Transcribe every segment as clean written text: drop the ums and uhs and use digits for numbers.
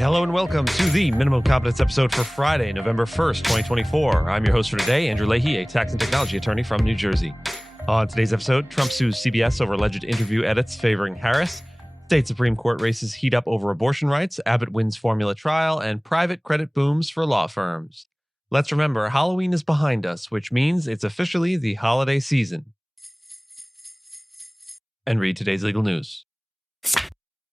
Hello and welcome to the Minimum Competence episode for Friday, November 1st, 2024. I'm your host for today, Andrew Leahy, a tax and technology attorney from New Jersey. On today's episode, Trump sues CBS over alleged interview edits favoring Harris, state Supreme Court races heat up over abortion rights, Abbott wins formula trial, and private credit booms for law firms. Let's remember, Halloween is behind us, which means it's officially the holiday season. And read today's legal news.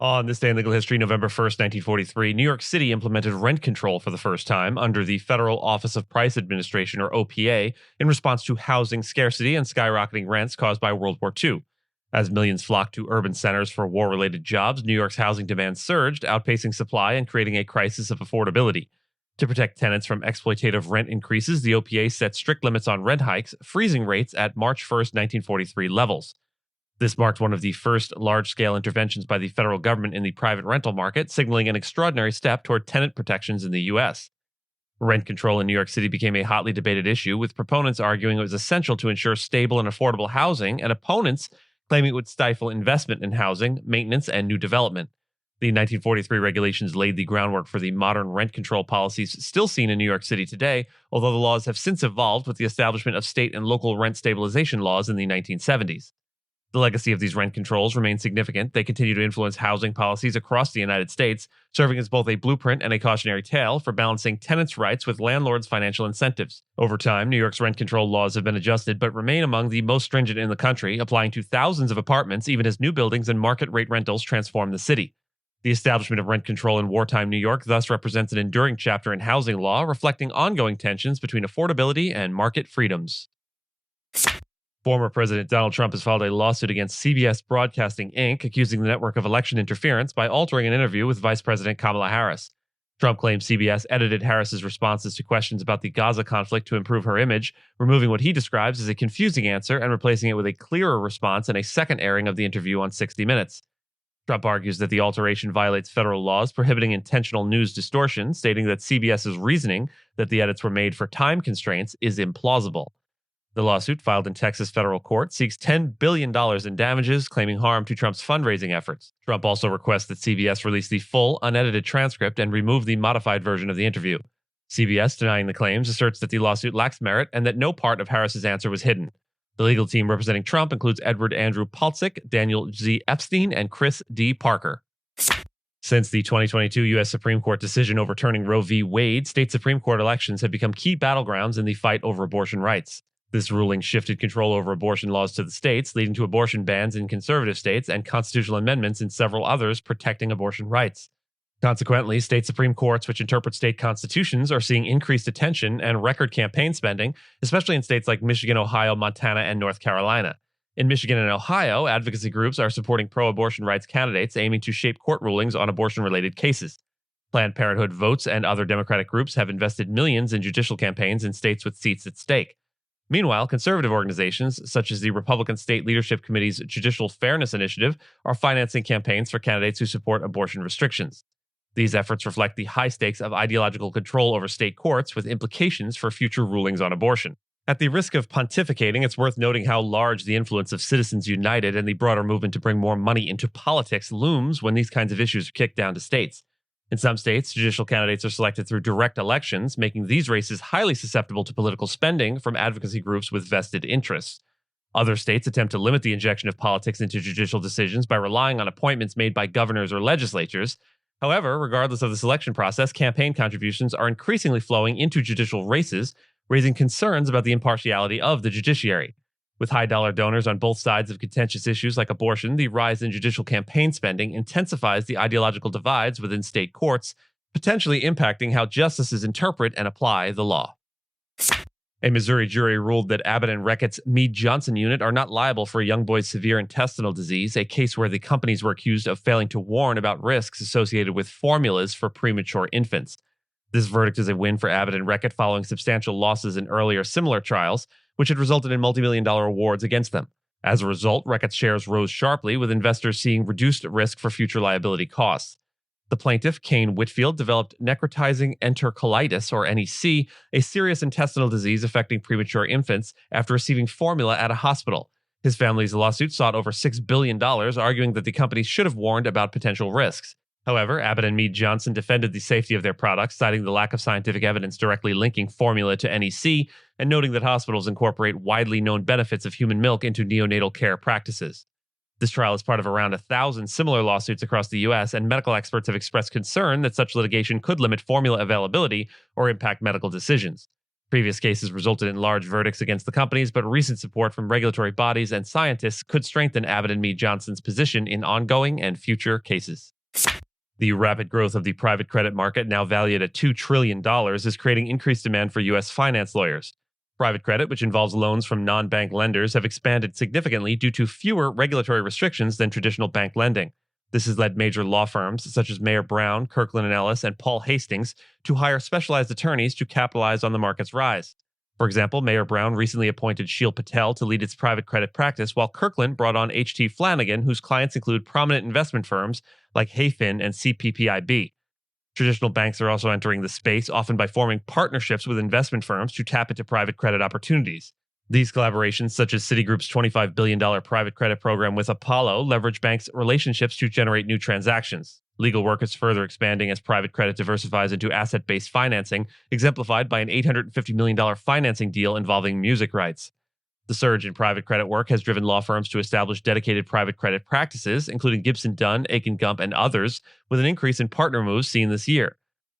On this day in legal history, November 1st, 1943, New York City implemented rent control for the first time under the Federal Office of Price Administration, or OPA, in response to housing scarcity and skyrocketing rents caused by World War II. As millions flocked to urban centers for war-related jobs, New York's housing demand surged, outpacing supply and creating a crisis of affordability. To protect tenants from exploitative rent increases, the OPA set strict limits on rent hikes, freezing rates at March 1st, 1943 levels. This marked one of the first large-scale interventions by the federal government in the private rental market, signaling an extraordinary step toward tenant protections in the U.S. Rent control in New York City became a hotly debated issue, with proponents arguing it was essential to ensure stable and affordable housing, and opponents claiming it would stifle investment in housing, maintenance, and new development. The 1943 regulations laid the groundwork for the modern rent control policies still seen in New York City today, although the laws have since evolved with the establishment of state and local rent stabilization laws in the 1970s. The legacy of these rent controls remains significant. They continue to influence housing policies across the United States, serving as both a blueprint and a cautionary tale for balancing tenants' rights with landlords' financial incentives. Over time, New York's rent control laws have been adjusted, but remain among the most stringent in the country, applying to thousands of apartments even as new buildings and market-rate rentals transform the city. The establishment of rent control in wartime New York thus represents an enduring chapter in housing law, reflecting ongoing tensions between affordability and market freedoms. Former President Donald Trump has filed a lawsuit against CBS Broadcasting, Inc., accusing the network of election interference by altering an interview with Vice President Kamala Harris. Trump claims CBS edited Harris's responses to questions about the Gaza conflict to improve her image, removing what he describes as a confusing answer and replacing it with a clearer response in a second airing of the interview on 60 Minutes. Trump argues that the alteration violates federal laws prohibiting intentional news distortion, stating that CBS's reasoning that the edits were made for time constraints is implausible. The lawsuit, filed in Texas federal court, seeks $10 billion in damages, claiming harm to Trump's fundraising efforts. Trump also requests that CBS release the full, unedited transcript and remove the modified version of the interview. CBS, denying the claims, asserts that the lawsuit lacks merit and that no part of Harris's answer was hidden. The legal team representing Trump includes Edward Andrew Paltzik, Daniel Z. Epstein, and Chris D. Parker. Since the 2022 U.S. Supreme Court decision overturning Roe v. Wade, state Supreme Court elections have become key battlegrounds in the fight over abortion rights. This ruling shifted control over abortion laws to the states, leading to abortion bans in conservative states and constitutional amendments in several others protecting abortion rights. Consequently, state Supreme Courts, which interpret state constitutions, are seeing increased attention and record campaign spending, especially in states like Michigan, Ohio, Montana, and North Carolina. In Michigan and Ohio, advocacy groups are supporting pro-abortion rights candidates aiming to shape court rulings on abortion-related cases. Planned Parenthood Votes and other Democratic groups have invested millions in judicial campaigns in states with seats at stake. Meanwhile, conservative organizations, such as the Republican State Leadership Committee's Judicial Fairness Initiative, are financing campaigns for candidates who support abortion restrictions. These efforts reflect the high stakes of ideological control over state courts, with implications for future rulings on abortion. At the risk of pontificating, it's worth noting how large the influence of Citizens United and the broader movement to bring more money into politics looms when these kinds of issues are kicked down to states. In some states, judicial candidates are selected through direct elections, making these races highly susceptible to political spending from advocacy groups with vested interests. Other states attempt to limit the injection of politics into judicial decisions by relying on appointments made by governors or legislatures. However, regardless of the selection process, campaign contributions are increasingly flowing into judicial races, raising concerns about the impartiality of the judiciary. With high-dollar donors on both sides of contentious issues like abortion, the rise in judicial campaign spending intensifies the ideological divides within state courts, potentially impacting how justices interpret and apply the law. A Missouri jury ruled that Abbott and Reckitt's Mead Johnson unit are not liable for a young boy's severe intestinal disease, a case where the companies were accused of failing to warn about risks associated with formulas for premature infants. This verdict is a win for Abbott and Reckitt following substantial losses in earlier similar trials, which had resulted in multi-million-dollar awards against them. As a result, Reckitt's shares rose sharply, with investors seeing reduced risk for future liability costs. The plaintiff, Kane Whitfield, developed necrotizing enterocolitis, or NEC, a serious intestinal disease affecting premature infants, after receiving formula at a hospital. His family's lawsuit sought over $6 billion, arguing that the company should have warned about potential risks. However, Abbott and Mead Johnson defended the safety of their products, citing the lack of scientific evidence directly linking formula to NEC and noting that hospitals incorporate widely known benefits of human milk into neonatal care practices. This trial is part of around 1,000 similar lawsuits across the U.S., and medical experts have expressed concern that such litigation could limit formula availability or impact medical decisions. Previous cases resulted in large verdicts against the companies, but recent support from regulatory bodies and scientists could strengthen Abbott and Mead Johnson's position in ongoing and future cases. The rapid growth of the private credit market, now valued at $2 trillion, is creating increased demand for U.S. finance lawyers. Private credit, which involves loans from non-bank lenders, have expanded significantly due to fewer regulatory restrictions than traditional bank lending. This has led major law firms such as Mayer Brown, Kirkland & Ellis, and Paul Hastings to hire specialized attorneys to capitalize on the market's rise. For example, Mayer Brown recently appointed Sheil Patel to lead its private credit practice, while Kirkland brought on H.T. Flanagan, whose clients include prominent investment firms like Hayfin and CPPIB. Traditional banks are also entering the space, often by forming partnerships with investment firms to tap into private credit opportunities. These collaborations, such as Citigroup's $25 billion private credit program with Apollo, leverage banks' relationships to generate new transactions. Legal work is further expanding as private credit diversifies into asset-based financing, exemplified by an $850 million financing deal involving music rights. The surge in private credit work has driven law firms to establish dedicated private credit practices, including Gibson Dunn, Aiken Gump, and others, with an increase in partner moves seen this year.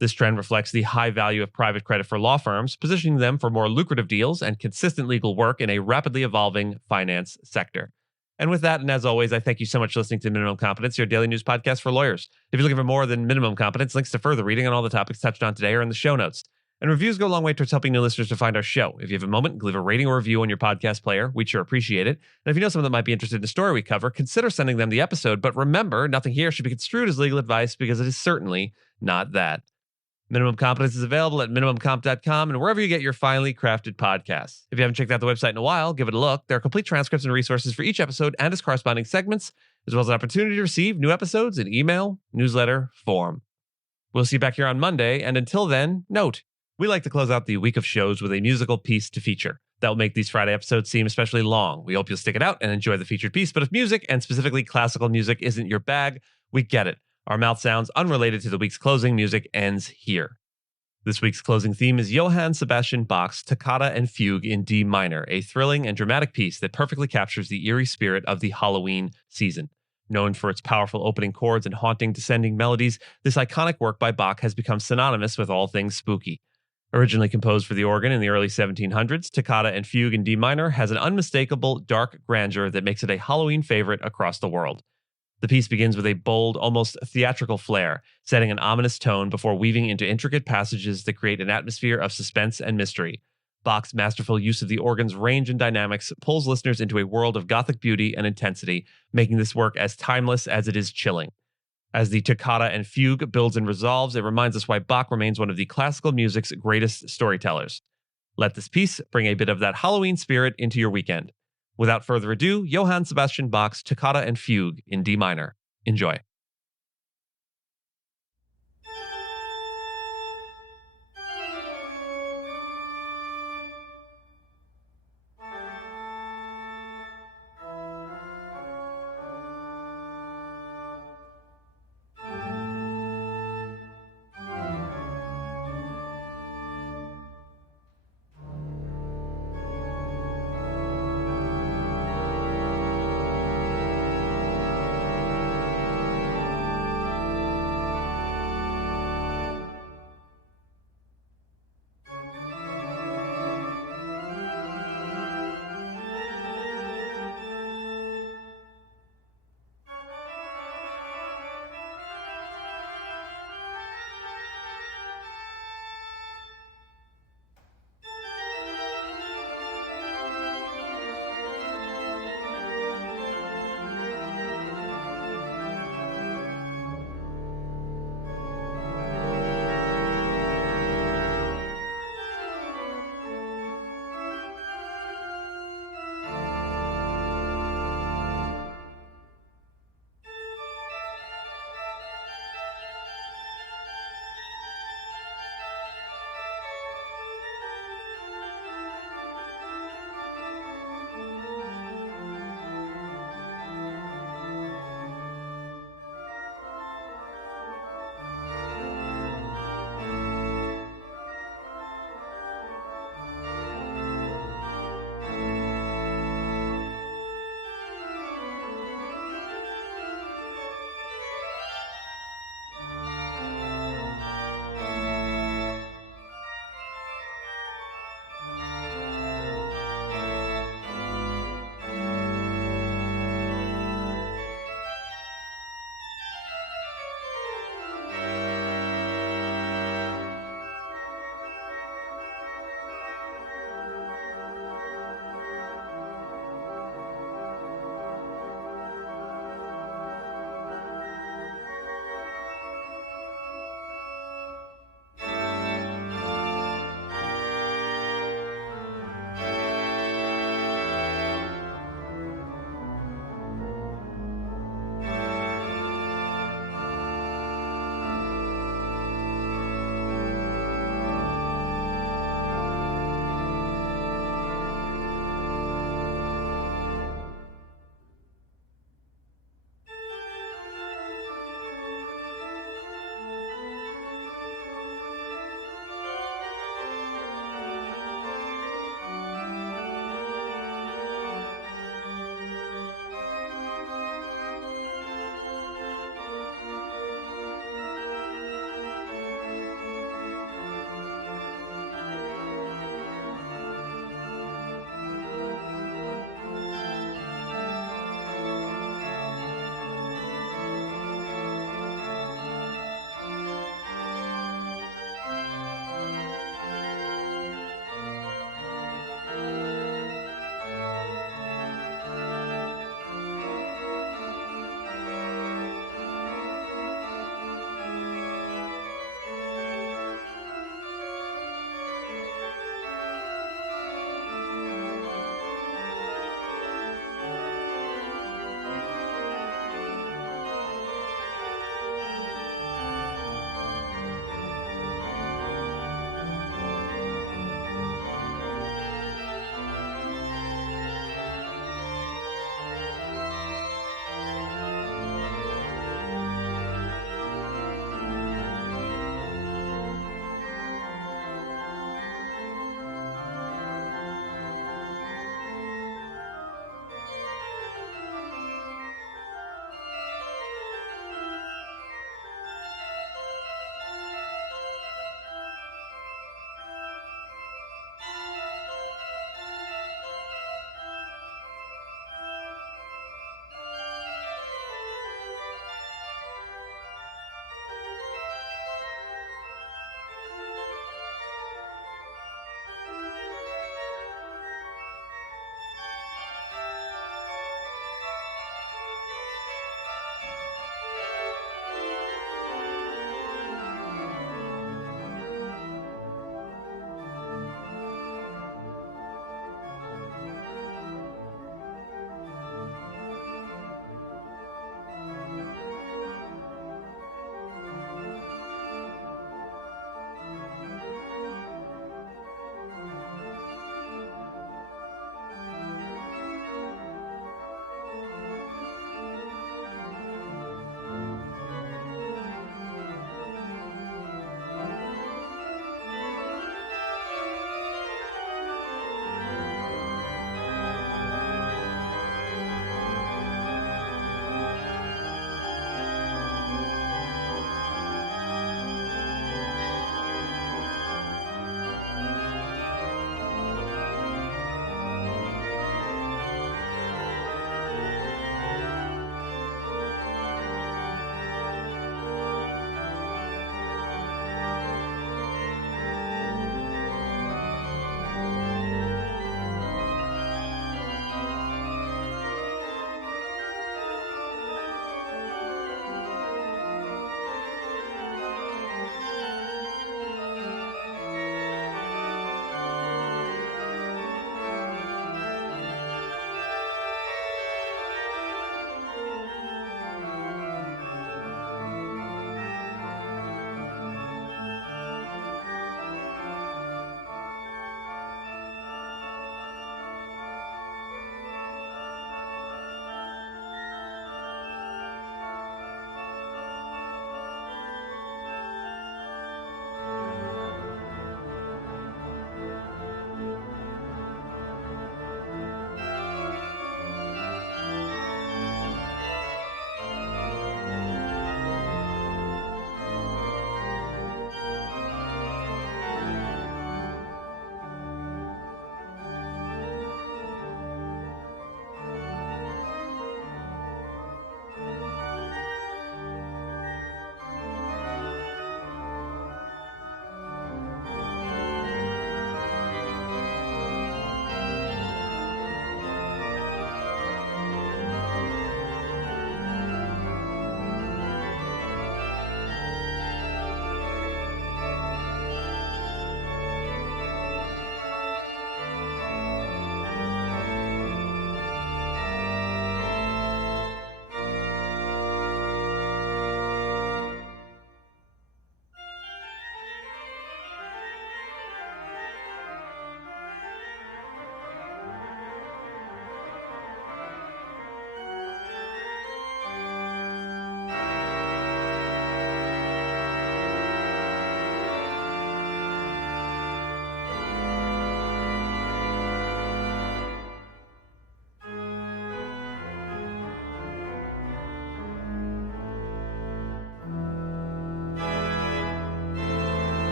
This trend reflects the high value of private credit for law firms, positioning them for more lucrative deals and consistent legal work in a rapidly evolving finance sector. And with that, and as always, I thank you so much for listening to Minimum Competence, your daily news podcast for lawyers. If you're looking for more than Minimum Competence, links to further reading on all the topics touched on today are in the show notes. And reviews go a long way towards helping new listeners to find our show. If you have a moment, leave a rating or review on your podcast player. We'd sure appreciate it. And if you know someone that might be interested in the story we cover, consider sending them the episode. But remember, nothing here should be construed as legal advice because it is certainly not that. Minimum Competence is available at minimumcomp.com and wherever you get your finely crafted podcasts. If you haven't checked out the website in a while, give it a look. There are complete transcripts and resources for each episode and its corresponding segments, as well as an opportunity to receive new episodes in email, newsletter, form. We'll see you back here on Monday, and until then, note, we like to close out the week of shows with a musical piece to feature. That will make these Friday episodes seem especially long. We hope you'll stick it out and enjoy the featured piece, but if music, and specifically classical music, isn't your bag, we get it. Our mouth sounds unrelated to the week's closing music ends here. This week's closing theme is Johann Sebastian Bach's Toccata and Fugue in D minor, a thrilling and dramatic piece that perfectly captures the eerie spirit of the Halloween season. Known for its powerful opening chords and haunting descending melodies, this iconic work by Bach has become synonymous with all things spooky. Originally composed for the organ in the early 1700s, Toccata and Fugue in D minor has an unmistakable dark grandeur that makes it a Halloween favorite across the world. The piece begins with a bold, almost theatrical flair, setting an ominous tone before weaving into intricate passages that create an atmosphere of suspense and mystery. Bach's masterful use of the organ's range and dynamics pulls listeners into a world of Gothic beauty and intensity, making this work as timeless as it is chilling. As the Toccata and Fugue builds and resolves, it reminds us why Bach remains one of the classical music's greatest storytellers. Let this piece bring a bit of that Halloween spirit into your weekend. Without further ado, Johann Sebastian Bach's Toccata and Fugue in D minor. Enjoy.